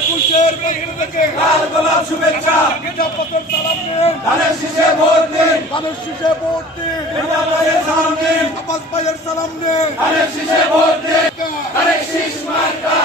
একুশের পক্ষ থেকে লাল গোলাপ শুভেচ্ছা, নিরাপত্তার সালাম দিন, ধানের শীষে ভোট দিন, ধানের শীষে ভোট দিন, নিরাপত্তার সালাম দিন, আব্বাস ভাইয়ের সালাম দিন, ধানের শীষে ভোট দিন, ধানের শীষ মার্কা